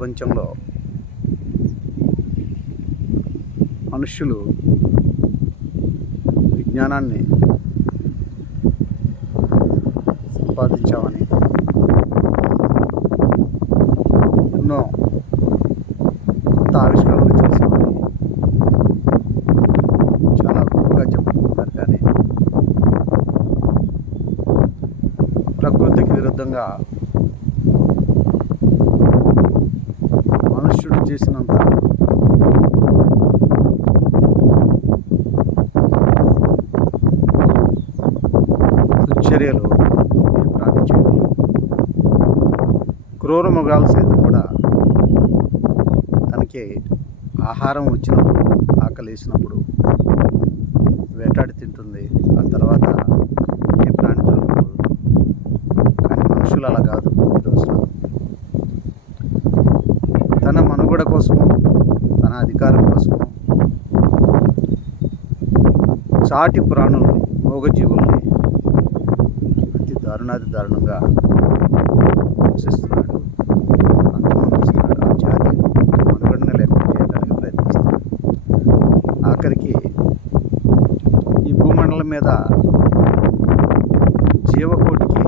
ప్రపంచంలో మనుష్యులు విజ్ఞానాన్ని సంపాదించారు ఎన్నో కొత్త ఆవిష్కరణలు చేసామని చాలా గొప్పగా చెప్పుకుంటున్నారు కానీ ప్రకృతికి విరుద్ధంగా మనుష్యుడు చేసినంత దుశ్చర్యలు ఏ క్రూర మృగాలు సైతం కూడా తనకి ఆహారం వచ్చినప్పుడు ఆకలి వేసినప్పుడు వేటాడి తింటుంది. ఆ తర్వాత ఏ ప్రాణి చూడదు కానీ మనుషులు అలా కాదు ఈ రోజున తన మనుగడ కోసము తన అధికారం కోసము చాటి ప్రాణుల్ని మూగజీవుల్ని అతి దారుణంగా హింసిస్తున్నాడు అంతమొందిస్తున్నాడు. ఆ జాతి మనుగడన లేకుండా చేయడానికి ప్రయత్నిస్తున్నాడు. ఆఖరికి ఈ భూమండలం మీద జీవకోటికి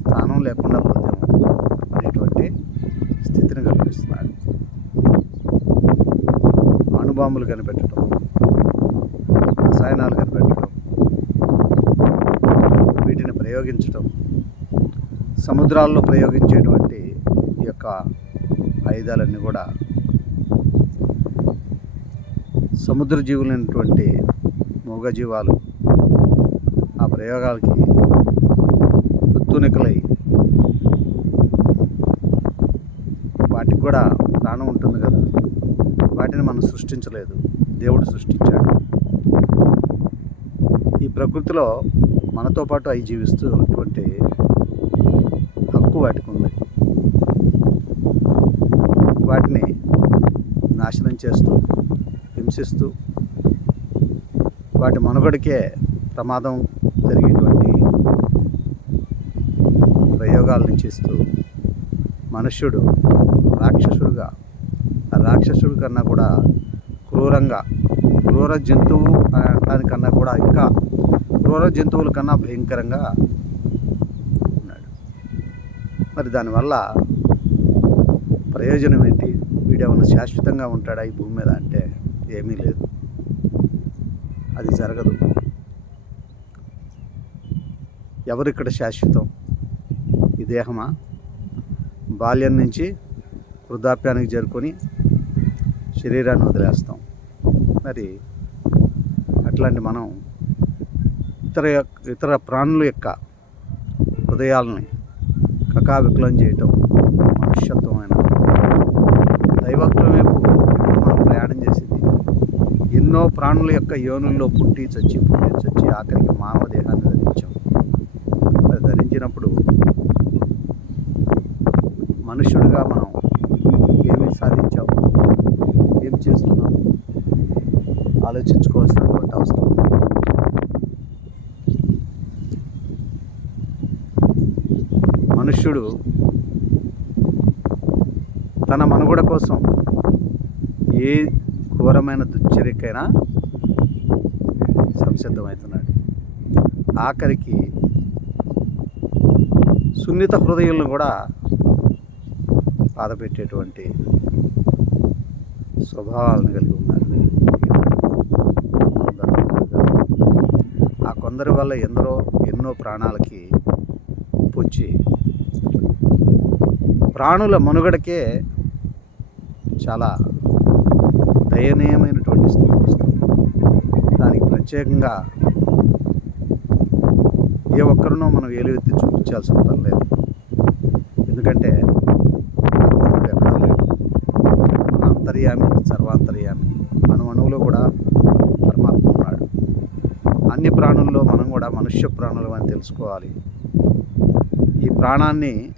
స్థానం లేకుండా పోతాము అనేటువంటి స్థితిని కల్పిస్తున్నాడు. అణుబాంబులు కనిపెట్టడం రసాయనాలు కనిపెట్టడం వీటిని ప్రయోగించడం సముద్రాల్లో ప్రయోగించేటువంటి ఈ యొక్క ఆయుధాలన్నీ కూడా సముద్ర జీవులైనటువంటి మూగజీవాలు ఆ ప్రయోగాలకి తుత్తునికలై వాటికి కూడా ప్రాణం ఉంటుంది కదా. వాటిని మనం సృష్టించలేదు. దేవుడు సృష్టించాడు. ఈ ప్రకృతిలో మనతో పాటు అవి జీవిస్తూ హక్కు వాటికి ఉంది వాటిని నాశనం చేస్తూ హింసిస్తూ వాటి మనుగడకే ప్రమాదం జరిగేటువంటి ప్రయోగాలను చేస్తూ మనుష్యుడు రాక్షసుడుగా రాక్షసుడి కన్నా కూడా క్రూరంగా క్రూర జంతువు దానికన్నా కూడా ఇంకా క్రూర జంతువుల కన్నా భయంకరంగా ఉన్నాడు. మరి దానివల్ల ప్రయోజనం ఏంటి? ఏమైనా శాశ్వతంగా ఉంటాడా ఈ భూమి మీద అంటే ఏమీ లేదు. అది జరగదు. ఎవరిక్కడ ఇక్కడ శాశ్వతం? ఈ దేహమా? బాల్యం నుంచి వృద్ధాప్యానికి చేరుకొని శరీరాన్ని వదిలేస్తాం. మరి అట్లాంటి మనం ఇతర యొక్క- ఇతర ప్రాణుల యొక్క హృదయాలని కకావికలం చేయటం మనుష్యత్వం దైవత్వం వైపు మనం ప్రయాణం చేసింది. ఎన్నో ప్రాణుల యొక్క యోనుల్లో పుట్టి చచ్చి పుట్టి చచ్చి ఆఖరికి మానవ దేహాన్ని ధరించాం. అది ధరించినప్పుడు మనుష్యుడిగా మనం ఏమి సాధించాం ఏం చేస్తున్నాం ఆలోచించుకోవాల్సినటువంటి అవసరం మనుష్యుడు తన మనుగడ కోసం ఏ ఘోరమైన దుశ్చర్యకైనా సంసిద్ధమవుతున్నాడు. ఆఖరికి సున్నిత హృదయులను కూడా బాధపెట్టేటువంటి స్వభావాలను కలిగి ఉన్నారు. ఆ కొందరి వల్ల ఎందరో ఎన్నో ప్రాణాలకి పొచ్చి ప్రాణుల మనుగడకే చాలా దయనీయమైనటువంటి స్థితి వస్తుంది. దానికి ప్రత్యేకంగా ఏ ఒక్కరినో మనం ఏలువెత్తి చూపించాల్సిన పని లేదు. ఎందుకంటే ఎక్కడా లేడు మన అంతర్యామి సర్వాంతర్యామి. అణు అణువులో కూడా పరమాత్మ ఉన్నాడు. అన్ని ప్రాణుల్లో మనం కూడా మనుష్య ప్రాణులు అని తెలుసుకోవాలి. ఈ ప్రాణాన్ని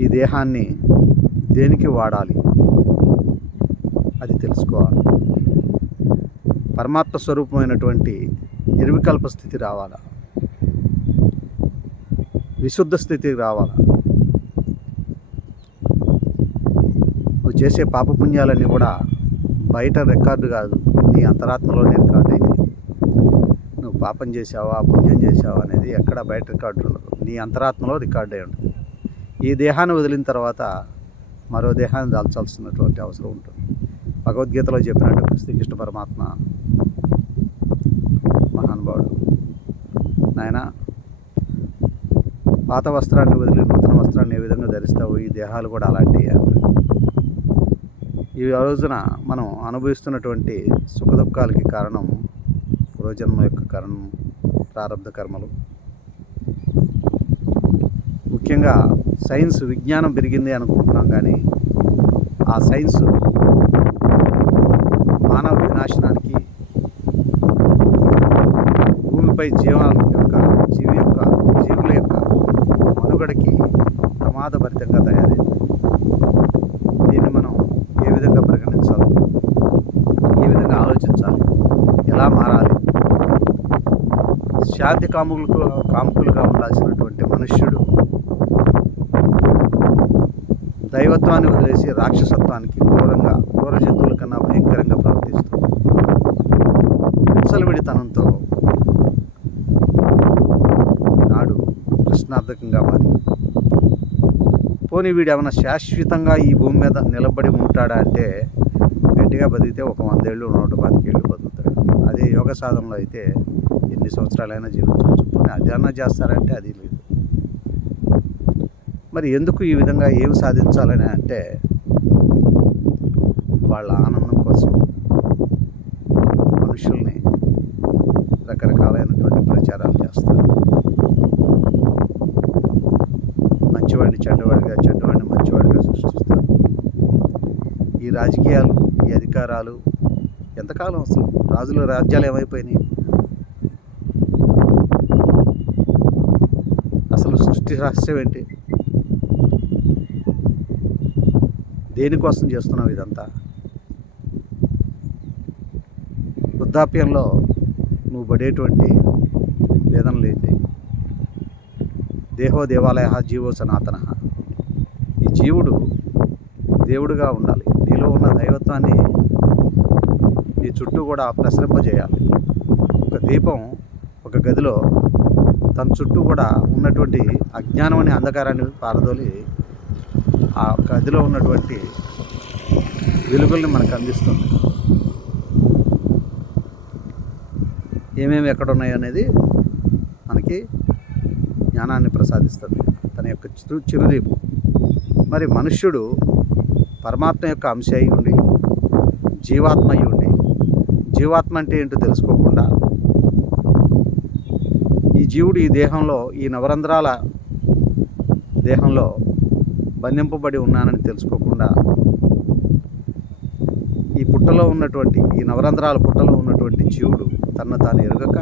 ఈ దేహాన్ని దేనికి వాడాలి? తెలుసుకోవాలి. పరమాత్మ స్వరూపమైనటువంటి నిర్వికల్ప స్థితి రావాలా? విశుద్ధ స్థితికి రావాలి? నువ్వు చేసే పాపపుణ్యాలన్నీ కూడా బయట రికార్డు కాదు నీ అంతరాత్మలోనే రికార్డు అయితే. నువ్వు పాపం చేసావా పుణ్యం చేసావా అనేది ఎక్కడ బయట రికార్డు ఉండదు. నీ అంతరాత్మలో రికార్డ్ అయి ఉంటుంది. ఈ దేహాన్ని వదిలిన తర్వాత మరో దేహాన్ని దాల్చాల్సినటువంటి అవసరం ఉంటుంది. భగవద్గీతలో చెప్పినట్టు శ్రీకృష్ణ పరమాత్మ మహానుభావుడు. నాయన పాత వస్త్రాన్ని వదిలి నూతన వస్త్రాన్ని ఏ విధంగా ధరిస్తావు? ఈ దేహాలు కూడా అలాంటివి ఈ రోజున మనం అనుభవిస్తున్నటువంటి సుఖదుఖాలకి కారణం పూర్వజన్మ యొక్క కారణం ప్రారంభ కర్మలు. ముఖ్యంగా సైన్స్ విజ్ఞానం పెరిగింది అనుకుంటున్నాం కానీ ఆ సైన్స్ మానవ వినాశనానికి భూమిపై జీవాల యొక్క జీవి యొక్క జీవుల యొక్క మనుగడకి ప్రమాదభరితంగా తయారైంది. దీన్ని మనం ఏ విధంగా పరిగణించాలి? ఏ విధంగా ఆలోచించాలి? ఎలా మారాలి? శాంతి కాముకులకు కాముకులుగా ఉండాల్సినటువంటి మనుష్యుడు దైవత్వాన్ని వదిలేసి రాక్షసత్వానికి క్రూరంగా క్రూర జంతువుల కన్నా భయంకరంగా ప్రవర్తిస్తూ విడితనంతో ఈనాడు ప్రశ్నార్థకంగా మారింది. పోనీ వీడు ఏమైనా శాశ్వతంగా ఈ భూమి మీద నిలబడి ఉంటాడా అంటే గట్టిగా బతికితే ఒక వందేళ్ళు నూట పాతికేళ్ళు బతుకుతాడు. అదే యోగ సాధనలో అయితే ఎన్ని సంవత్సరాలైనా జీవించవచ్చు. పోనీ అధ్యయనం చేస్తారంటే అది లేదు. మరి ఎందుకు ఈ విధంగా ఏం సాధించాలని అంటే వాళ్ళ ఆనందం కోసం రాజకీయాలు ఈ అధికారాలు ఎంతకాలం అసలు రాజుల రాజ్యాలు ఏమైపోయినాయి? అసలు సృష్టి రహస్యం ఏంటి? దేనికోసం చేస్తున్నావు ఇదంతా? వృద్ధాప్యంలో నువ్వు పడేటువంటి వేదనలు ఏంటి? దేహో దేవాలయ జీవో సనాతన. ఈ జీవుడు దేవుడుగా ఉండాలి. నీలో ఉన్న దైవత్వాన్ని నీ చుట్టూ కూడా ప్రసరింపజేయాలి. ఒక దీపం ఒక గదిలో తన చుట్టూ కూడా ఉన్నటువంటి అజ్ఞానం అనే అంధకారాన్ని పారదోలి ఆ గదిలో ఉన్నటువంటి వెలుగుల్ని మనకు అందిస్తుంది. ఏమేమి ఎక్కడ ఉన్నాయి అనేది మనకి జ్ఞానాన్ని ప్రసాదిస్తుంది. తన యొక్క చిరు చిరుదీపం. మరి మనుష్యుడు పరమాత్మ యొక్క అంశ అయి ఉండి జీవాత్మ అయి ఉండి జీవాత్మ అంటే ఏంటో తెలుసుకోకుండా ఈ జీవుడు ఈ దేహంలో ఈ నవరంధ్రాల దేహంలో బంధింపబడి ఉన్నానని తెలుసుకోకుండా ఈ పుట్టలో ఉన్నటువంటి ఈ నవరంధ్రాల పుట్టలో ఉన్నటువంటి జీవుడు తన తాను ఎరగక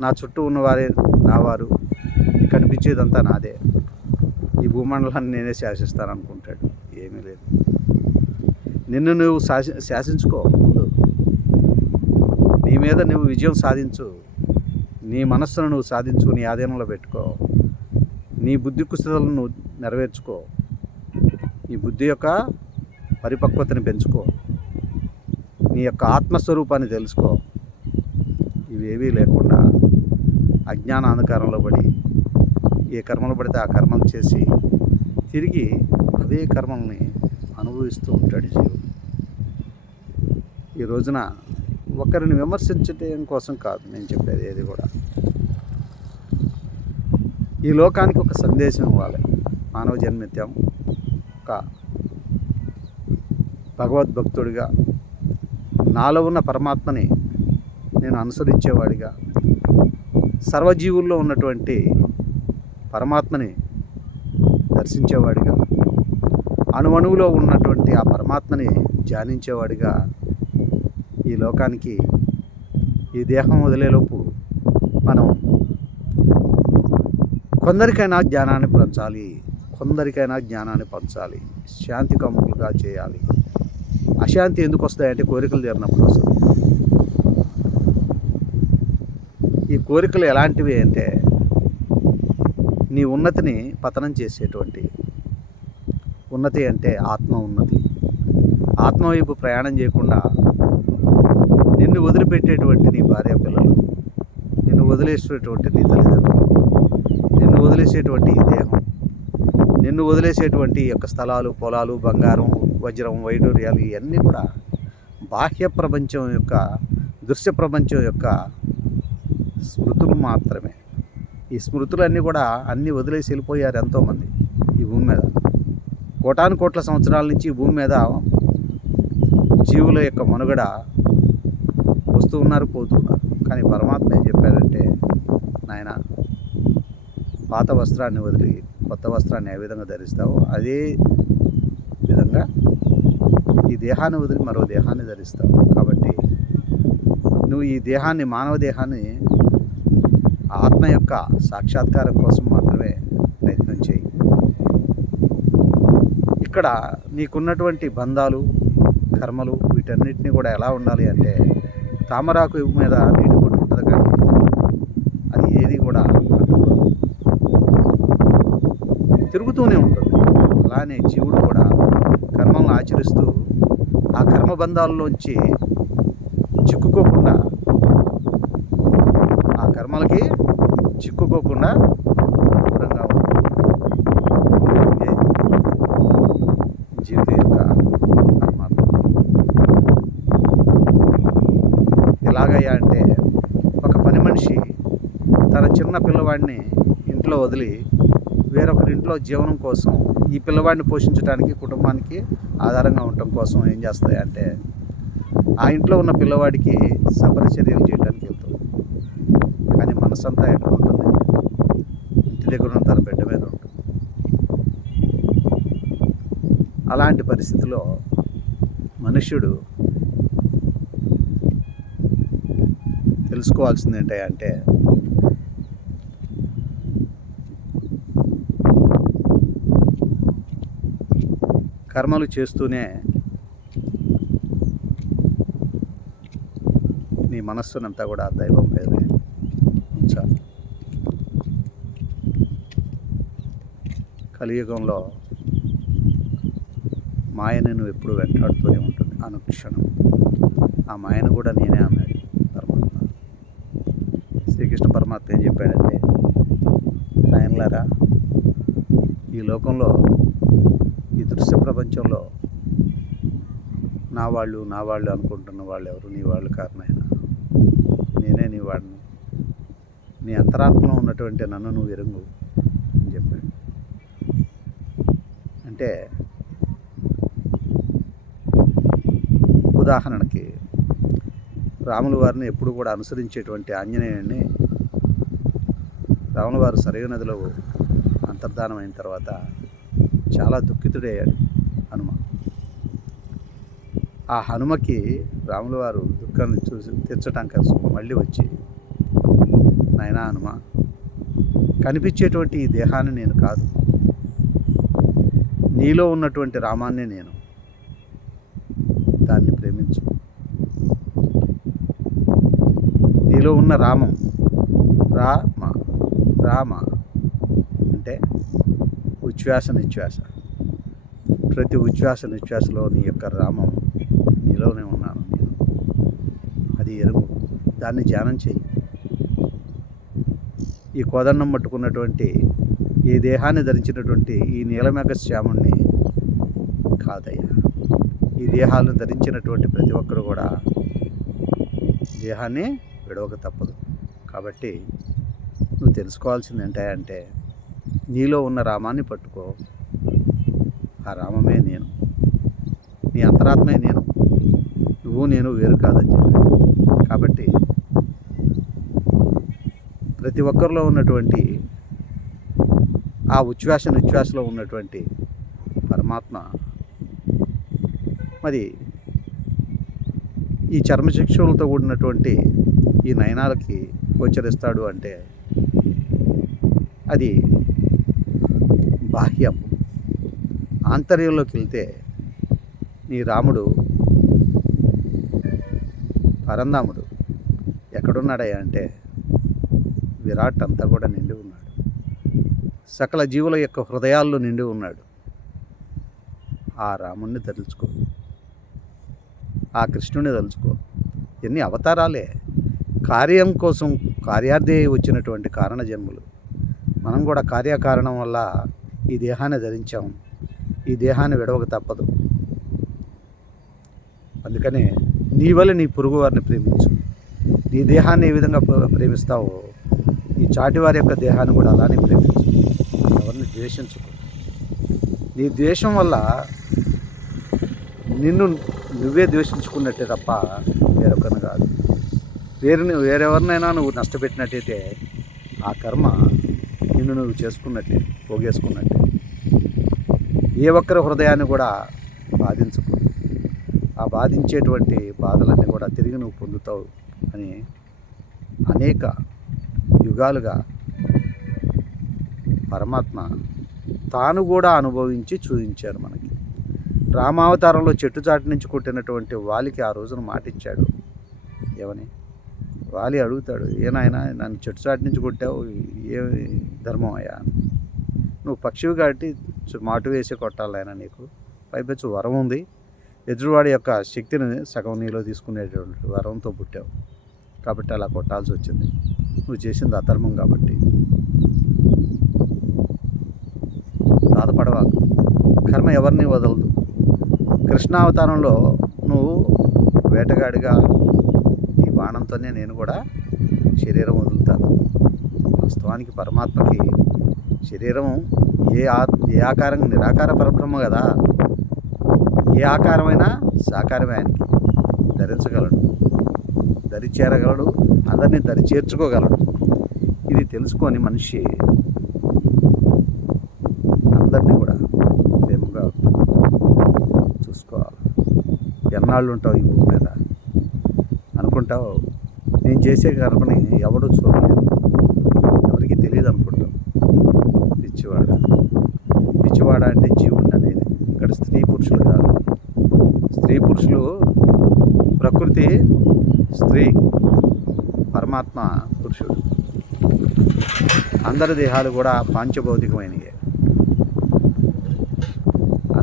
నా చుట్టూ ఉన్నవారే నావారు కనిపించేదంతా నాదే. ఈ భూమండలాన్ని నేనే శాసిస్తాను అనుకుంటాడు ఏమీ లేదు. నిన్ను నువ్వు శాసి శాసించుకో. ముందు నీ మీద నువ్వు విజయం సాధించు. నీ మనస్సును నువ్వు సాధించు. నీ ఆధీనంలో పెట్టుకో. నీ బుద్ధి కుస్థితులను నువ్వు నెరవేర్చుకో. నీ బుద్ధి యొక్క పరిపక్వతని పెంచుకో. నీ యొక్క ఆత్మస్వరూపాన్ని తెలుసుకో. ఇవేవీ లేకుండా అజ్ఞాన అంధకారంలో పడి ఏ కర్మలు పడితే ఆ కర్మలు చేసి తిరిగి అదే కర్మల్ని అనుభవిస్తూ ఉంటాడు జీవుడు. ఈ రోజున ఒకరిని విమర్శించడం కోసం కాదు నేను చెప్పేది ఏది కూడా. ఈ లోకానికి ఒక సందేశం ఇవ్వాలి. మానవ జన్మిత్యం ఒక భగవద్భక్తుడిగా నాలో ఉన్న పరమాత్మని నేను అనుసరించేవాడిగా సర్వజీవుల్లో ఉన్నటువంటి పరమాత్మని దర్శించేవాడిగా అణువణువులో ఉన్నటువంటి ఆ పరమాత్మని ధ్యానించేవాడిగా ఈ లోకానికి ఈ దేహం వదిలేలోపు మనం కొందరికైనా జ్ఞానాన్ని పంచాలి కొందరికైనా జ్ఞానాన్ని పంచాలి శాంతి కమ్ములుగా చేయాలి. అశాంతి ఎందుకు వస్తాయంటే కోరికలు తీరినప్పుడు వస్తుంది ఈ కోరికలు ఎలాంటివి అంటే నీ ఉన్నతిని పతనం చేసేటువంటి. ఉన్నతి అంటే ఆత్మ ఉన్నతి. ఆత్మ వైపు ప్రయాణం చేయకుండా నిన్ను వదిలిపెట్టేటువంటి నీ భార్య పిల్లలు నిన్ను వదిలేసేటువంటి నీ తల్లిదండ్రులు నిన్ను వదిలేసేటువంటి ఈ దేహం నిన్ను వదిలేసేటువంటి యొక్క స్థలాలు పొలాలు బంగారం వజ్రం వైడూర్యాలు ఇవన్నీ కూడా బాహ్య ప్రపంచం యొక్క దృశ్య ప్రపంచం యొక్క స్మృతులు మాత్రమే. ఈ స్మృతులన్నీ కూడా అన్నీ వదిలేసి వెళ్ళిపోయారు ఎంతోమంది ఈ భూమి మీద. కోటాను కోట్ల సంవత్సరాల నుంచి ఈ భూమి మీద జీవుల యొక్క మనుగడ వస్తూ ఉన్నారు పోతున్నారు కానీ పరమాత్మ ఏం చెప్పారంటే నాయన పాత వస్త్రాన్ని వదిలి కొత్త వస్త్రాన్ని ఏ విధంగా ధరిస్తావో అదే విధంగా ఈ దేహాన్ని వదిలి మరో దేహాన్ని ధరిస్తావు. కాబట్టి నువ్వు ఈ దేహాన్ని మానవ దేహాన్ని ఆత్మ యొక్క సాక్షాత్కారం కోసం మాత్రమే ప్రయత్నం చేయి. ఇక్కడ నీకున్నటువంటి బంధాలు కర్మలు వీటన్నిటిని కూడా ఎలా ఉండాలి అంటే తామరాకు మీద నీటి కొట్టు ఉంటుంది కానీ అది ఏది కూడా తిరుగుతూనే ఉంటుంది. అలానే జీవుడు కూడా కర్మలను ఆచరిస్తూ ఆ కర్మబంధాల్లోంచి చిక్కుకోకుండా ఆ కర్మలకి చిక్కుకోకుండా దూరంగా ఉంటుంది జీవితం యొక్క పరమాత్మ ఎలాగయ్యా అంటే ఒక పని మనిషి తన చిన్న పిల్లవాడిని ఇంట్లో వదిలి వేరొకరి ఇంట్లో జీవనం కోసం ఈ పిల్లవాడిని పోషించడానికి కుటుంబానికి ఆధారంగా ఉండటం కోసం ఏం చేస్తాయంటే ఆ ఇంట్లో ఉన్న పిల్లవాడికి సపరిచర్యలు చేయడానికి వెళ్తాం కానీ మనసంతా ఎక్కడ ఇంటి దగ్గర ఉన్న తన బిడ్డ మీద ఉంటుంది అలాంటి పరిస్థితిలో మనుష్యుడు తెలుసుకోవాల్సింది ఏంటంటే కర్మలు చేస్తూనే నీ మనస్సునంతా కూడా దైవం పేరు. కలియుగంలో మాయ నువ్వు ఎప్పుడు వెంటాడుతూనే ఉంటుంది. అనుక్షణం. ఆ మాయను కూడా నేనే అన్నాడు పరమాత్మ. శ్రీకృష్ణ పరమాత్మ ఏం చెప్పాడంటే నాయనలారా ఈ లోకంలో ఈ దృశ్య ప్రపంచంలో నా వాళ్ళు నా వాళ్ళు అనుకుంటున్న వాళ్ళు ఎవరు? నీ వాళ్ళు కారణమైన నేనే నీ వాడిని. నీ అంతరాత్మలో ఉన్నటువంటి నన్ను నువ్వు ఎరుంగు అని చెప్పాడు అంటే ఉదాహరణకి రాముల వారిని ఎప్పుడు కూడా అనుసరించేటువంటి ఆంజనేయుడిని రాముల వారు సరైన నదిలో అంతర్ధానం అయిన తర్వాత చాలా దుఃఖితుడయ్యాడు హనుమ. ఆ హనుమకి రాముల వారు దుఃఖాన్ని చూసి తీర్చటం కోసం మళ్ళీ వచ్చి నాయనా హనుమ కనిపించేటువంటి ఈ దేహాన్ని నేను కాదు. నీలో ఉన్నటువంటి రామాన్ని నేను దాన్ని ప్రేమించు. నీలో ఉన్న రామం రామ రామ అంటే ఉచ్ఛ్వాస నిశ్వాస. ప్రతి ఉచ్ఛ్వాస నిశ్వాసలో నీ యొక్క రామం నీలోనే ఉన్నాను నేను. అది ఎరుగు. దాన్ని ధ్యానం చేయి. ఈ కోదండం పట్టుకున్నటువంటి ఈ దేహాన్ని ధరించినటువంటి ఈ నీలమేఘ శ్యాముణ్ణి కాదయ్యా. ఈ దేహాలను ధరించినటువంటి ప్రతి ఒక్కరు కూడా దేహాన్ని విడవక తప్పదు. కాబట్టి నువ్వు తెలుసుకోవాల్సింది ఏంటంటే నీలో ఉన్న రామాన్ని పట్టుకో. ఆ రామమే నేను. నీ అంతరాత్మే నేను. నువ్వు నేను వేరు కాదని చెప్పి. కాబట్టి ప్రతి ఒక్కరిలో ఉన్నటువంటి ఆ ఉచ్ఛ్వాస నిశ్వాసలో ఉన్నటువంటి పరమాత్మ మరి ఈ చర్మశిక్షణలతో కూడినటువంటి ఈ నయనాలకి గోచరిస్తాడు అంటే అది బాహ్యం. ఆంతర్యంలోకి వెళ్తే నీ రాముడు పరందాముడు ఎక్కడున్నాడయ్యా అంటే విరాట్ అంతా కూడా నిండి ఉన్నాడు. సకల జీవుల యొక్క హృదయాల్లో నిండి ఉన్నాడు. ఆ రాముణ్ణి తలుచుకో. ఆ కృష్ణుని తలుచుకో. ఎన్ని అవతారాలే. కార్యం కోసం కార్యార్థి వచ్చినటువంటి కారణ జన్ములు మనం కూడా కార్యకారణం వల్ల ఈ దేహాన్ని ధరించాం. ఈ దేహాన్ని విడవక తప్పదు. అందుకనే నీ వల్ల నీ పొరుగు వారిని ప్రేమించు. నీ దేహాన్ని ఏ విధంగా ప్రేమిస్తావో ఈ చాటివారి యొక్క దేహాన్ని కూడా అలానే ప్రేమించు. ద్వేషించుకో. నీ ద్వేషం వల్ల నిన్ను నువ్వే ద్వేషించుకున్నట్టే తప్ప వేరొకరిని కాదు. వేరుని వేరెవరినైనా నువ్వు నష్టపెట్టినట్టయితే ఆ కర్మ నిన్ను నువ్వు చేసుకున్నట్టే పోగేసుకున్నట్టే. ఏ ఒక్కరి హృదయాన్ని కూడా బాధించుకో. ఆ బాధించేటువంటి బాధలన్నీ కూడా తిరిగి నువ్వు పొందుతావు అని అనేక యుగాలుగా పరమాత్మ తాను కూడా అనుభవించి చూపించారు మనకి. రామావతారంలో చెట్టు చాటు నుంచి కొట్టినటువంటి వాలికి ఆ రోజున మాటిచ్చాడు. ఏమని? వాలి అడుగుతాడు ఏనాయనా నన్ను చెట్టు చాటు నుంచి కొట్టావు ఏమి ధర్మం అయ్యా? నువ్వు పక్షివి కాబట్టి మాటు వేసి కొట్టాలైనా నీకు. పైపెచ్చు వరం ఉంది. ఎదురువాడి యొక్క శక్తిని సగం నీలో తీసుకునేటువంటి వరంతో పుట్టావు. కాబట్టి అలా కొట్టాల్సి వచ్చింది. నువ్వు చేసింది అధర్మం కాబట్టి. బాధపడవాకు కర్మ ఎవరిని వదలదు. కృష్ణావతారంలో నువ్వు వేటగాడిగా ఈ బాణంతోనే నేను కూడా శరీరం వదులుతాను. వాస్తవానికి పరమాత్మకి శరీరం ఏ ఆ ఏ ఆకారం నిరాకార పరబ్రహ్మ కదా? ఏ ఆకారమైనా సాకారమే ఆయనకి. ధరించగలడు. దరి చేరగలడు అందరినీ దరి చేర్చుకోగలడు ఇది తెలుసుకొని మనిషి అందరినీ కూడా ప్రేమగా చూసుకోవాలి. ఎన్నాళ్ళు ఉంటావు ఈ భూమి మీద? అనుకుంటావు? నేను చేసే కర్మని ఎవడూ చూడలేదు. ఎవరికి తెలియదు అనుకుంటాం పిచ్చివాడ. పిచ్చివాడ అంటే జీవుడు అనేది. ఇక్కడ స్త్రీ పురుషులు కాదు. స్త్రీ పురుషులు ప్రకృతి స్త్రీ పరమాత్మ పురుషుడు. అందరి దేహాలు కూడా పాంచభౌతికమైనవి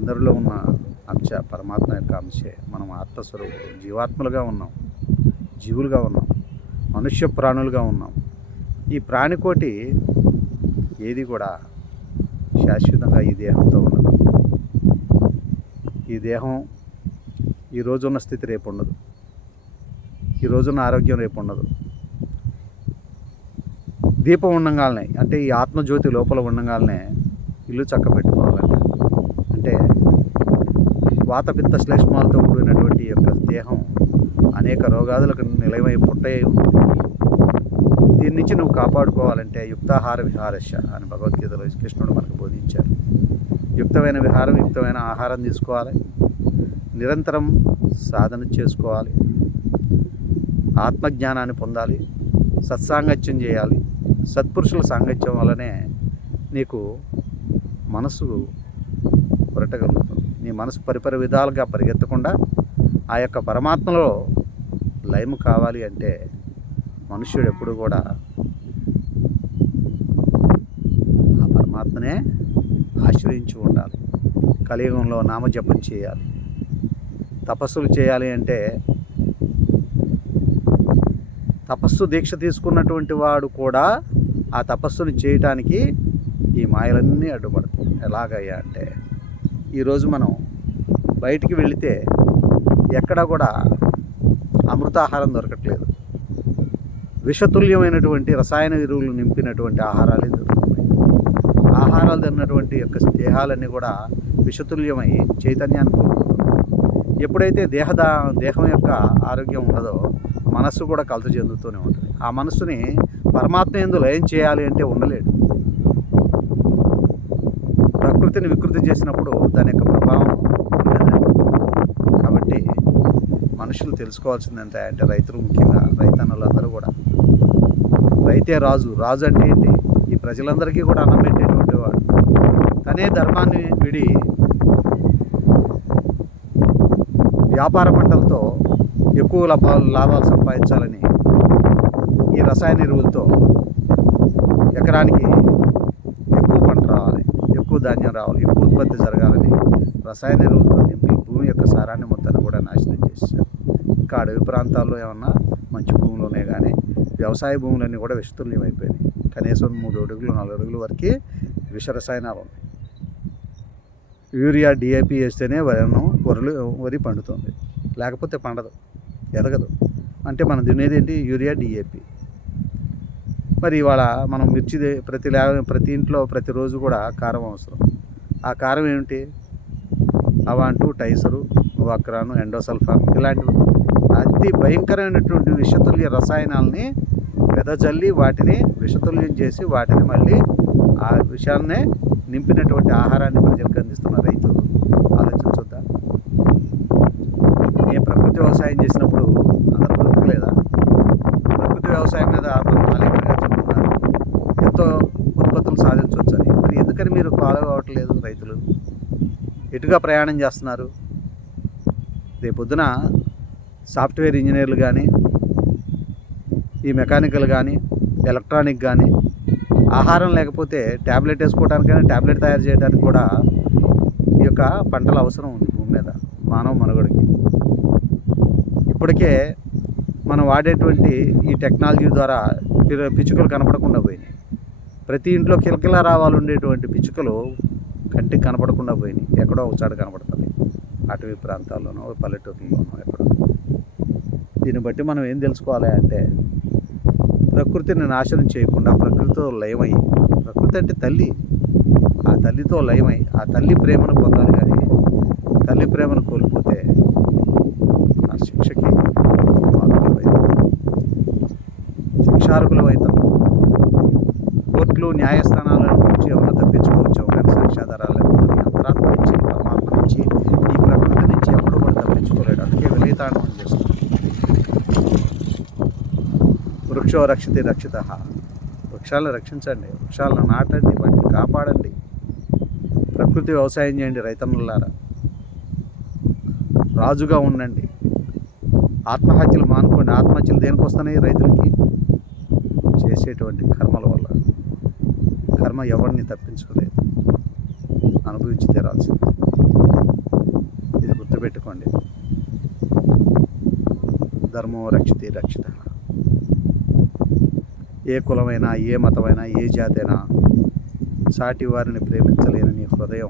అందరిలో ఉన్న అంశ పరమాత్మ యొక్క అంశే. మనం ఆత్మస్వరూపులు జీవాత్మలుగా ఉన్నాం జీవులుగా ఉన్నాం మనుష్య ప్రాణులుగా ఉన్నాం. ఈ ప్రాణికోటి ఏది కూడా శాశ్వతంగా ఈ దేహంతో ఉండదు. ఈ దేహం ఈ రోజున్న స్థితి రేపు ఉండదు. ఈ రోజున్న ఆరోగ్యం రేపు ఉండదు. దీపం ఉండగానే అంటే ఈ ఆత్మజ్యోతి లోపల ఉండగానే ఇల్లు చక్క పెట్టుకోవాలంటే అంటే వాతపిత్త శ్లేష్మాలతో కూడినటువంటి యొక్క దేహం అనేక రోగాదులకు నిలయమై పుట్టయి. దీని నుంచి నువ్వు కాపాడుకోవాలంటే యుక్తాహార విహారశ అని భగవద్గీతలో కృష్ణుడు మనకు బోధించారు. యుక్తమైన విహారం యుక్తమైన ఆహారం తీసుకోవాలి. నిరంతరం సాధన చేసుకోవాలి. ఆత్మజ్ఞానాన్ని పొందాలి. సత్సాంగత్యం చేయాలి. సత్పురుషుల సాంగత్యం వల్లనే నీకు మనసు పురటగలుగుతుంది నీ మనసు పరిపరి విధాలుగా పరిగెత్తకుండా ఆ యొక్క పరమాత్మలో లయము కావాలి అంటే మనుష్యుడు ఎప్పుడు కూడా ఆ పరమాత్మనే ఆశ్రయించి ఉండాలి. కలియుగంలో నామజపం చేయాలి. తపస్సులు చేయాలి అంటే తపస్సు దీక్ష తీసుకున్నటువంటి వాడు కూడా ఆ తపస్సుని చేయటానికి ఈ మాయలన్నీ అడ్డుపడతాయి. ఎలాగయ్యా అంటే ఈరోజు మనం బయటికి వెళితే ఎక్కడ కూడా అమృతాహారం దొరకట్లేదు. విషతుల్యమైనటువంటి రసాయన ఎరువులు నింపినటువంటి ఆహారాలే దొరుకుతున్నాయి. ఆహారాలు తిన్నటువంటి యొక్క దేహాలన్నీ కూడా విషతుల్యమై చైతన్యాన్ని కోల్పోతున్నాయి ఎప్పుడైతే దేహదా దేహం యొక్క ఆరోగ్యం ఉండదో మనస్సు కూడా కలత చెందుతూనే ఉంటుంది. ఆ మనస్సుని పరమాత్మ ఎందు లయం చేయాలి అంటే ఉండలేడు. ప్రకృతిని వికృతి చేసినప్పుడు దాని యొక్క ప్రభావం కాబట్టి మనుషులు తెలుసుకోవాల్సింది ఎంత అంటే రైతులు ముఖ్యంగా రైతన్నులు అందరూ కూడా. రైతే రాజు. రాజు అంటే ఏంటి? ఈ ప్రజలందరికీ కూడా అన్నం పెట్టేటువంటి వాడు. తనే ధర్మాన్ని విడి వ్యాపార పంటలతో ఎక్కువ లాభాలు లాభాలు సంపాదించాలని ఈ రసాయన ఎరువులతో ఎకరానికి ధాన్యం రావాలి ఎక్కువ ఉత్పత్తి జరగాలని రసాయన ఎరువులతో నింపి భూమి యొక్క సారాన్ని మొత్తాన్ని కూడా నాశనం చేశారు ఇంకా అడవి ప్రాంతాల్లో ఏమన్నా మంచి భూములునే కానీ వ్యవసాయ భూములన్నీ కూడా విషతుల్యం కనీసం మూడు అడుగులు నాలుగు అడుగుల వరకు విష రసాయనాలు ఉన్నాయి. యూరియా డిఏపి వేస్తేనే వరిను వరలు వరి పండుతుంది. లేకపోతే పండదు ఎదగదు. అంటే మనం తినేది ఏంటి యూరియా డిఏపి. మరి ఇవాళ మనం మిర్చి ప్రతి లే ప్రతి ఇంట్లో ప్రతిరోజు కూడా కారం అవసరం. ఆ కారం ఏమిటి? అవాంటు టైసరు వక్రాను ఎండోసల్ఫాన్ ఇలాంటివి. అతి భయంకరమైనటువంటి విషతుల్య రసాయనాలని వెదజల్లి వాటిని విషతుల్యం చేసి వాటిని మళ్ళీ ఆ విషయాన్నే నింపినటువంటి ఆహారాన్ని ప్రజలకు అందిస్తున్న రైతు. ఆలోచించొద్దా నేను ప్రకృతి వ్యవసాయం చేసినప్పుడు అందరూ బ్రతకలేదా? ప్రకృతి వ్యవసాయం మీద మనం ఎంతో ఉత్పత్తులు సాధించవచ్చని. మరి ఎందుకని మీరు ఫాలో అవ్వట్లేదు రైతులు? ఎటుగా ప్రయాణం చేస్తున్నారు? రేపొద్దున సాఫ్ట్వేర్ ఇంజనీర్లు కానీ ఈ మెకానికల్ కానీ ఎలక్ట్రానిక్ కానీ ఆహారం లేకపోతే ట్యాబ్లెట్ వేసుకోవడానికైనా ట్యాబ్లెట్ తయారు చేయడానికి కూడా ఈ యొక్క పంటల అవసరం ఉంది భూమి మీద మానవ మనుగడకి. ఇప్పటికే మనం వాడేటువంటి ఈ టెక్నాలజీ ద్వారా పిచ్చుకలు కనపడకుండా పోయినాయి. ప్రతి ఇంట్లో కిలకిలా రావాలి ఉండేటువంటి పిచ్చుకలు కంటికి కనపడకుండా పోయినాయి. ఎక్కడో ఒకసారి కనపడుతుంది అటవీ ప్రాంతాల్లోనో పల్లెటూరులోనో ఎక్కడో. దీన్ని బట్టి మనం ఏం తెలుసుకోవాలి అంటే ప్రకృతిని నాశనం చేయకుండా ప్రకృతితో లయమై ప్రకృతి అంటే తల్లి. ఆ తల్లితో లయమై ఆ తల్లి ప్రేమను పొందాలి కానీ తల్లి ప్రేమను కోల్పోతే ఆ శిక్షకి అర్హులమవుతాం. శిక్షార్హులం అవుతాం కోర్టులు న్యాయస్థానాల నుంచి ఏమైనా తప్పించుకోవచ్చు? ఎవరైనా సాక్ష్యాధారాలు లేకుండా అంతరాత్మ నుంచి పరమాత్మ నుంచి ఈ ప్రకృతి నుంచి ఎవరు కూడా తప్పించుకోలేడు అందుకే విలయతాండవం చేస్తుంది వృక్షో రక్షితే రక్షిత. వృక్షాలను రక్షించండి. వృక్షాలను నాటండి. వాటిని కాపాడండి. ప్రకృతి వ్యవసాయం చేయండి రైతన్నులారా. రాజుగా ఉండండి. ఆత్మహత్యలు మానుకోండి. ఆత్మహత్యలు దేనికి వస్తున్నాయి రైతులకి చేసేటువంటి కర్మల వల్ల. కర్మ ఎవరిని తప్పించుకోలేదు. అనుభవించి తీరాల్సింది. ఇది గుర్తుపెట్టుకోండి. ధర్మో రక్షితే రక్షిత. ఏ కులమైనా ఏ మతమైనా ఏ జాతి అయినా సాటి వారిని ప్రేమించలేని నీ హృదయం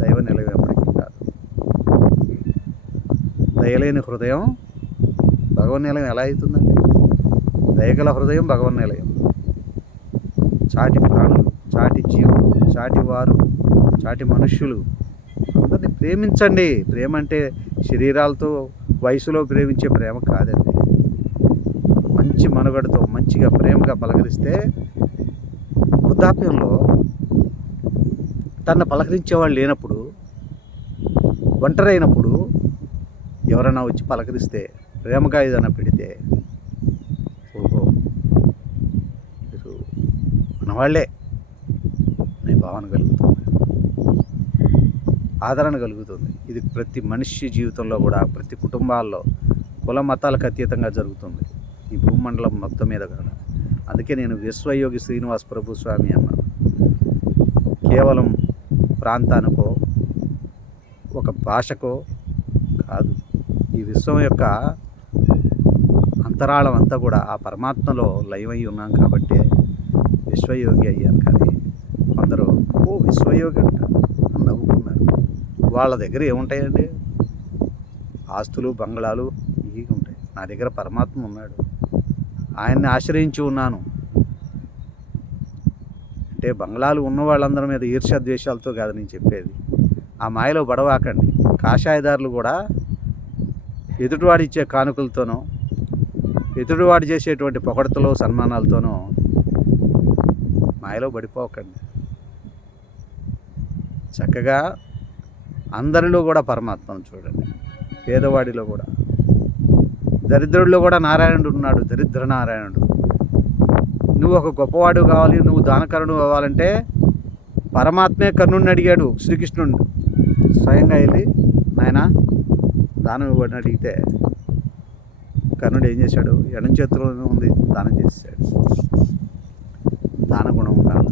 దైవ నిలయం కాదు. దయలేని హృదయం భగవన్ నిలయం ఎలా అవుతుందండి? దయగల హృదయం భగవన్ నిలయం. చాటి ప్రాణులు చాటి జీవులు చాటి వారు చాటి మనుష్యులు. అందరిని ప్రేమించండి. ప్రేమ అంటే శరీరాలతో వయసులో ప్రేమించే ప్రేమ కాదండి. మంచి మనుగడతో మంచిగా ప్రేమగా పలకరిస్తే వృద్ధాప్యంలో తన పలకరించేవాళ్ళు లేనప్పుడు ఒంటరైనప్పుడు ఎవరైనా వచ్చి పలకరిస్తే ప్రేమగా ఏదైనా పెడితే ఓహో మీరు మనవాళ్ళే అనే భావన కలుగుతుంది. ఆదరణ కలుగుతుంది. ఇది ప్రతి మనిషి జీవితంలో కూడా ప్రతి కుటుంబాల్లో కుల మతాలకు అతీతంగా జరుగుతుంది. ఈ భూమండలం మొత్తం మీద కూడా. అందుకే నేను విశ్వయోగి శ్రీనివాస్ ప్రభు స్వామి అన్నాను కేవలం ప్రాంతానికో ఒక భాషకో కాదు. ఈ విశ్వం యొక్క అంతరాళం అంతా కూడా ఆ పరమాత్మలో లయమై ఉన్నాం కాబట్టి విశ్వయోగి అయ్యాను కానీ కొందరు ఓ విశ్వయోగి అంట నవ్వుకున్నారు. వాళ్ళ దగ్గర ఏముంటాయండి? ఆస్తులు బంగళాలు ఇవి ఉంటాయి. నా దగ్గర పరమాత్మ ఉన్నాడు. ఆయన్ని ఆశ్రయించి ఉన్నాను. అంటే బంగ్లాలు ఉన్న వాళ్ళందరి మీద ఈర్ష్య ద్వేషాలతో కాదు నేను చెప్పేది. ఆ మాయలో బడవాకండి. కాషాయదారులు కూడా ఎదుటివాడిచ్చే కానుకలతోనో ఎదుటివాడు చేసేటువంటి పొగడతలో సన్మానాలతోనో మాయలో పడిపోకండి. చక్కగా అందరిలో కూడా పరమాత్మను చూడండి. పేదవాడిలో కూడా. దరిద్రుడిలో కూడా నారాయణుడు ఉన్నాడు. దరిద్ర నారాయణుడు. నువ్వు ఒక గొప్పవాడు కావాలి నువ్వు దానకరుడు అవ్వాలంటే పరమాత్మే కర్ణుడిని అడిగాడు శ్రీకృష్ణుడు స్వయంగా వెళ్ళి నాయన దానం ఇవ్వని అడిగితే కర్ణుడు ఏం చేశాడు? ఎడం చేతిలో ఉంది దానం చేశాడు దానగుణం ఉండాలి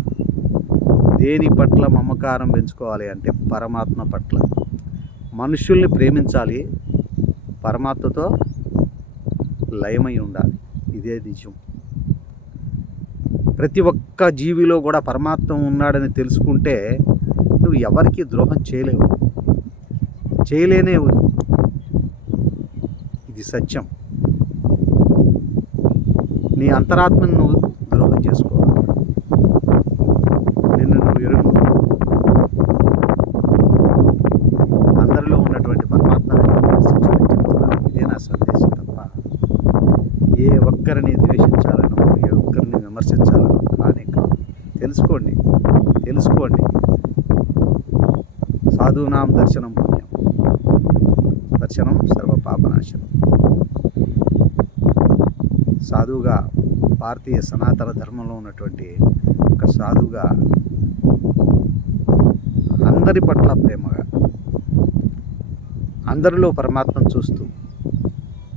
దేని పట్ల మమకారం పెంచుకోవాలి అంటే పరమాత్మ పట్ల. మనుషుల్ని ప్రేమించాలి పరమాత్మతో లయమై ఉండాలి. ఇదే నిజం. ప్రతి ఒక్క జీవిలో కూడా పరమాత్మ ఉన్నాడని తెలుసుకుంటే నువ్వు ఎవరికి ద్రోహం చేయలేవు. చేయలేనేవు ఇది సత్యం. నీ అంతరాత్మను నువ్వు ద్రోహం చేసుకోవాలి నిన్ను నువ్వు ఎరుగు అందరిలో ఉన్నటువంటి పరమాత్మని దర్శించమని చెప్తున్నాను ఇదే నా సందేశం తప్ప ఏ ఒక్కరిని ద్వేషించాలను ఏ విమర్శించాలి? కానీ కాదు. తెలుసుకోండి. తెలుసుకోండి. సాధునాం దర్శనం పుణ్యం. దర్శనం సర్వ పాపనాశనం సాధువుగా భారతీయ సనాతన ధర్మంలో ఉన్నటువంటి ఒక సాధువుగా అందరి పట్ల ప్రేమగా అందరిలో పరమాత్మను చూస్తూ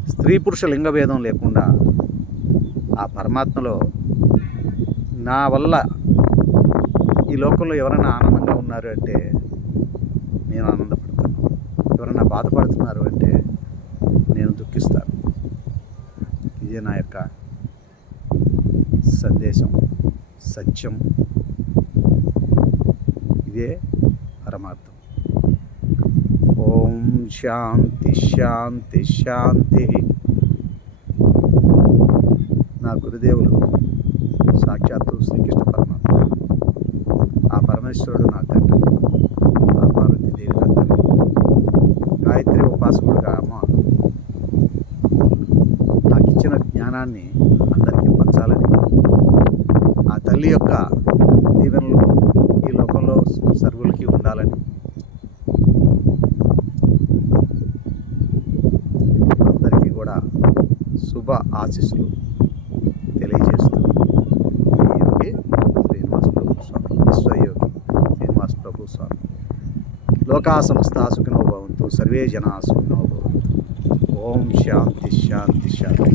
స్త్రీ పురుష లింగ భేదం లేకుండా ఆ పరమాత్మలో నా వల్ల ఈ లోకంలో ఎవరైనా ఆనందంగా ఉన్నారు అంటే నేను ఆనందపడతాను. ఎవరైనా బాధపడుతున్నారు అంటే నేను దుఃఖిస్తాను. ఇదే నా యొక్క సందేశం సత్యం. ఇదే పరమార్థం. ఓం శాంతి శాంతి శాంతి. నా గురుదేవులు సాక్షాత్తు శ్రీకృష్ణ పరమాత్మ. ఆ పరమేశ్వరుడు నా తండ్రి. ఆ పార్వతీదేవి నా తల్లి గాయత్రి ఉపాసకుడుగా అమ్మ. నాకు ఇచ్చిన జ్ఞానాన్ని అందరికీ పంచాలని. ఆ తల్లి యొక్క దీవెనలు ఈ లోకంలో సర్వులకి ఉండాలని. అందరికీ కూడా శుభ ఆశీస్సులు తెలియజేస్తూ ఈ యోగి శ్రీనివాస్ ప్రభు స్వామి విశ్వయోగి శ్రీనివాస్ ప్రభు స్వామి లోకా సంస్థ సుఖినో భవంతు సర్వే జనా సుఖినో భవంతు. ఓం శాంతి శాంతి శాంతి.